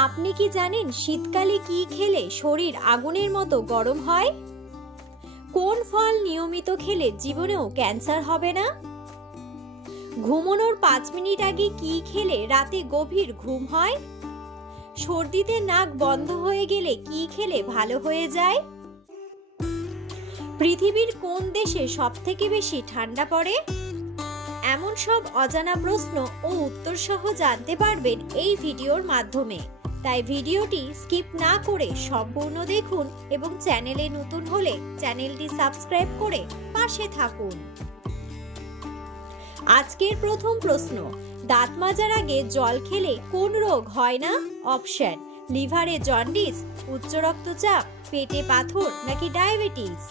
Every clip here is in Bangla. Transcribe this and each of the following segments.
আপনি কি জানেন শীতকালে কি খেলে শরীর আগুনের মতো গরম হয়? কোন ফল নিয়মিত খেলে জীবনেও ক্যান্সার হবে না? ঘুমানোর 5 মিনিট আগে কি খেলে রাতে গভীর ঘুম হয়? সর্দিতে নাক বন্ধ হয়ে গেলে কি খেলে ভালো হয়ে যায়? পৃথিবীর কোন দেশে সবথেকে বেশি ঠান্ডা পড়ে? এমন সব অজানা প্রশ্ন ও উত্তর সহ জানতে পারবেন এই ভিডিওর মাধ্যমে। তাই ভিডিওটি স্কিপ না করে সম্পূর্ণ দেখুন এবং চ্যানেলে নতুন হলে চ্যানেলটি সাবস্ক্রাইব করে পাশে থাকুন। আজকের প্রথম প্রশ্ন, দাঁত মাজার আগে জল খেলে কোন রোগ হয় না? অপশন: লিভারে জন্ডিস, উচ্চ রক্তচাপ, পেটে পাথর নাকি ডায়াবেটিস?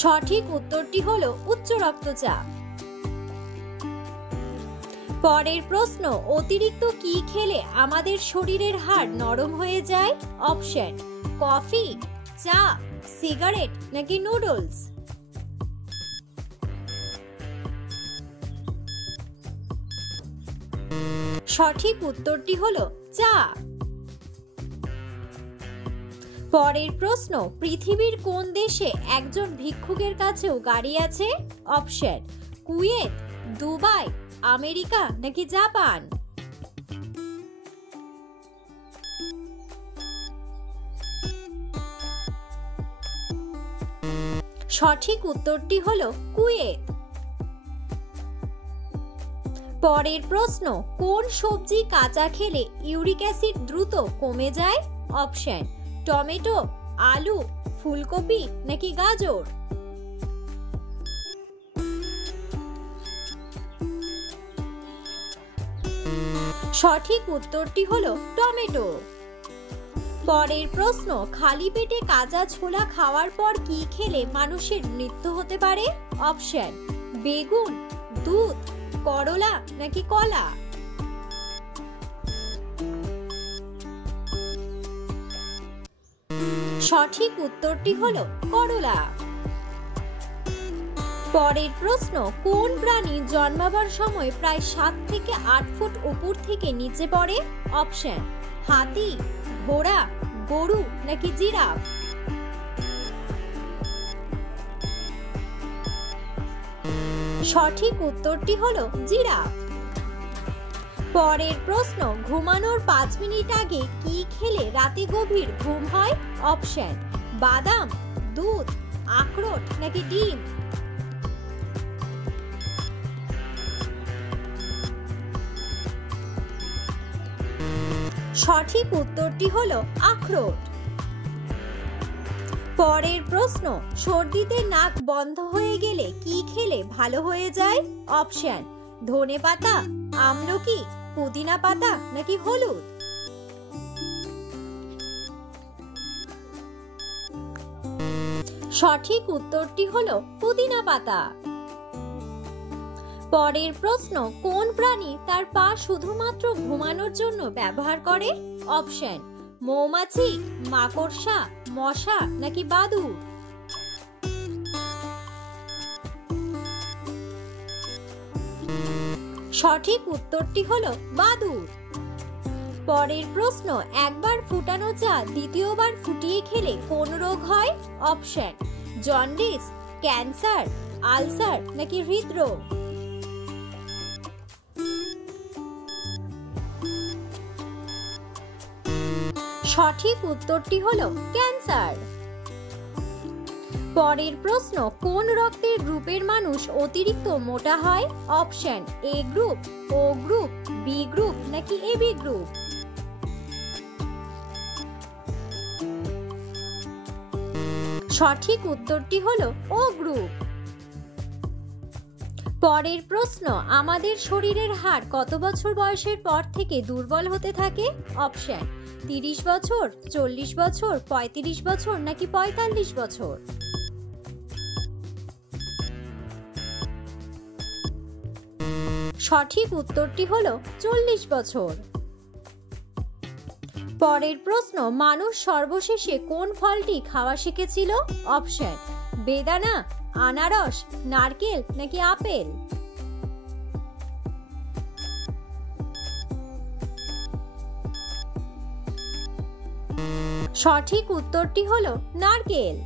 সঠিক উত্তরটি হলো উচ্চ রক্তচাপ। পরের প্রশ্ন, অতিরিক্ত কি খেলে আমাদের শরীরের হাড় নরম হয়ে যায়? অপশন: কফি, চা, সিগারেট নাকি নুডলস? সঠিক উত্তরটি হলো চা। পরের প্রশ্ন, পৃথিবীর কোন দেশে একজন ভিক্ষুকের কাছেও গাড়ি আছে? অপশন: কুয়েত, দুবাই, আমেরিকা নাকি জাপান? সঠিক উত্তরটি হলো কুয়েত। পরের প্রশ্ন, কোন সবজি কাঁচা খেলে ইউরিক অ্যাসিড দ্রুত কমে যায়? অপশন: টমেটো, আলু, ফুলকপি নাকি গাজর? সঠিক উত্তরটি হলো টমেটো। পরের প্রশ্ন, খালি পেটে কাঁচা ছোলা খাওয়ার পর কি খেলে মানুষের মৃত্যু হতে পারে? অপশন: বেগুন, দুধ, করলা নাকি কলা? সঠিক উত্তরটি হলো করলা। পরের প্রশ্ন, কোন প্রাণী জন্মাবার সময় প্রায় 7 থেকে 8 ফুট উপর থেকে নিচে পড়ে? অপশন: হাতি, ঘোড়া, গরু নাকি জিরাফ? সঠিক উত্তরটি হলো জিরাফ। পরের প্রশ্ন, ঘুমানোর 5 মিনিট আগে কি খেলে রাতে গভীর ঘুম হয়? অপশন: বাদাম, দুধ, আখরোট নাকি ডিম? সঠিক উত্তরটি হলো আখরোট। পরের প্রশ্ন, সর্দিতে নাক বন্ধ হয়ে গেলে কি খেলে ভালো হয়ে যায়? অপশন: ধনেপাতা, আমলকি, পুদিনা পাতা নাকি হলুদ? সঠিক উত্তরটি হলো পুদিনা পাতা। পরের প্রশ্ন, কোন প্রাণী তার পা শুধুমাত্র ঘুমানোর জন্য ব্যবহার করে? অপশন: মৌমাছি, মাকড়সা, মশা নাকি বাদুড়? সঠিক উত্তরটি হলো বাদুড়। পরের প্রশ্ন, একবার ফুটানো চা দ্বিতীয়বার ফুটিয়ে খেলে কোন রোগ হয়? অপশন: জন্ডিস, ক্যান্সার, আলসার নাকি হৃদরোগ? সঠিক উত্তরটি হলো ক্যান্সার। পরের প্রশ্ন, কোন রক্তের গ্রুপের মানুষ অতিরিক্ত মোটা হয়? অপশন: এ গ্রুপ, ও গ্রুপ, বি গ্রুপ নাকি এবি গ্রুপ? সঠিক উত্তরটি হলো ও গ্রুপ। পরের প্রশ্ন, আমাদের শরীরের হাড় কত বছর বয়সের পর থেকে দুর্বল হতে থাকে? অপশন: 30 বছর, 40 বছর, 35 বছর নাকি 45 বছর? সঠিক উত্তরটি হলো 40 বছর। পরের প্রশ্ন, মানুষ সর্বশেষে কোন ফলটি খাওয়া শিখেছিল? অপশন: বেদানা, আনারস, নারকেল নাকি আপেল? সঠিক উত্তরটি হলো নারকেল।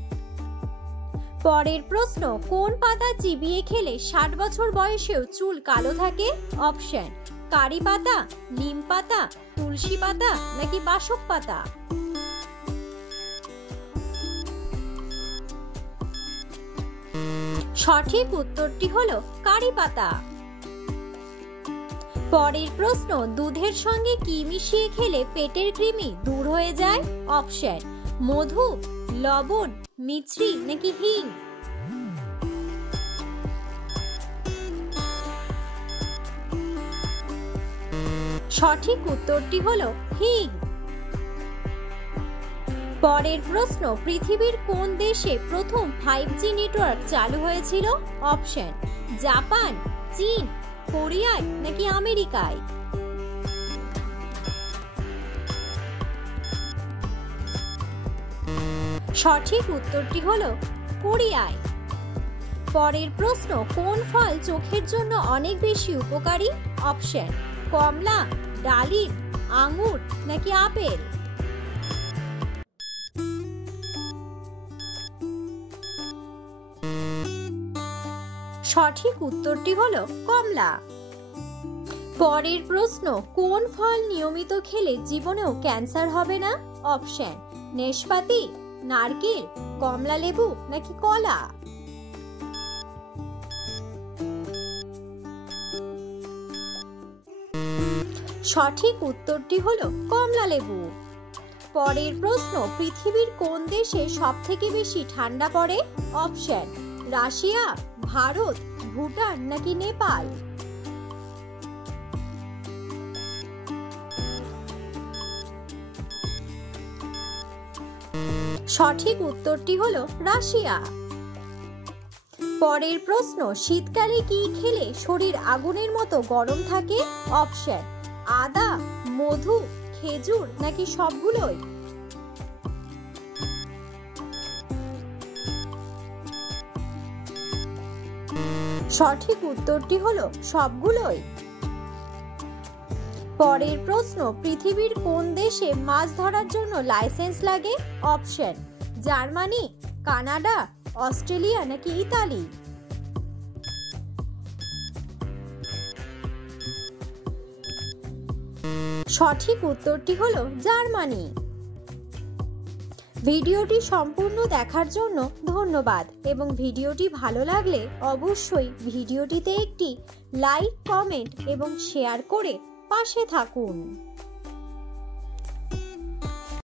পরের প্রশ্ন, কোন পাতা চিবিয়ে খেলে 60 বছর বয়সেও চুল কালো থাকে? অপশন: কারি পাতা, নিম পাতা, তুলসী পাতা নাকি বাসক পাতা? সঠিক উত্তরটি হলো কারি পাতা। পরের প্রশ্ন, দুধের সঙ্গে কি মিশিয়ে খেলে পেটের কৃমি দূর হয়ে যায়? অপশন: মধু, লবণ, মিছরি নাকি হিং? সঠিক উত্তরটি হলো হিং। পরের প্রশ্ন, পৃথিবীর কোন দেশে প্রথম 5G নেটওয়ার্ক চালু হয়েছিল? অপশন: জাপান, চীন, কোরিয়ায় নাকি আমেরিকায়? সঠিক উত্তরটি হলো কোরিয়ায়। পরের প্রশ্ন, কোন ফল চোখের জন্য অনেক বেশি উপকারী? অপশন: কমলা, ডালিম, আঙ্গুর নাকি আপেল? সঠিক উত্তরটি হলো কমলা। পরের প্রশ্ন, কোন ফল নিয়মিত খেলে জীবনেও ক্যান্সার হবে না? অপশন: নেশপাতি, নারকেল, কমলা লেবু নাকি কলা? সঠিক উত্তরটি হলো কমলা লেবু। পরের প্রশ্ন, পৃথিবীর কোন দেশে সবথেকে বেশি ঠান্ডা পড়ে? অপশন: রাশিয়া, ভারত, ভুটান নাকি নেপাল? সঠিক উত্তরটি হলো রাশিয়া। পরের প্রশ্ন, শীতকালে কি খেলে শরীর আগুনের মতো গরম থাকে? অপশন: আদা, মধু, খেজুর নাকি সবগুলোই? সঠিক উত্তরটি হলো সবগুলোই। পরের প্রশ্ন, পৃথিবীর কোন দেশে মাছ ধরার জন্য লাইসেন্স লাগে? অপশন: জার্মানি, কানাডা, অস্ট্রেলিয়া নাকি ইতালি? সঠিক উত্তরটি হলো জার্মানি। ভিডিওটি সম্পূর্ণ দেখার জন্য ধন্যবাদ এবং ভিডিওটি ভালো লাগলে অবশ্যই ভিডিওটিতে একটি লাইক, কমেন্ট এবং শেয়ার করে পাশে থাকুন।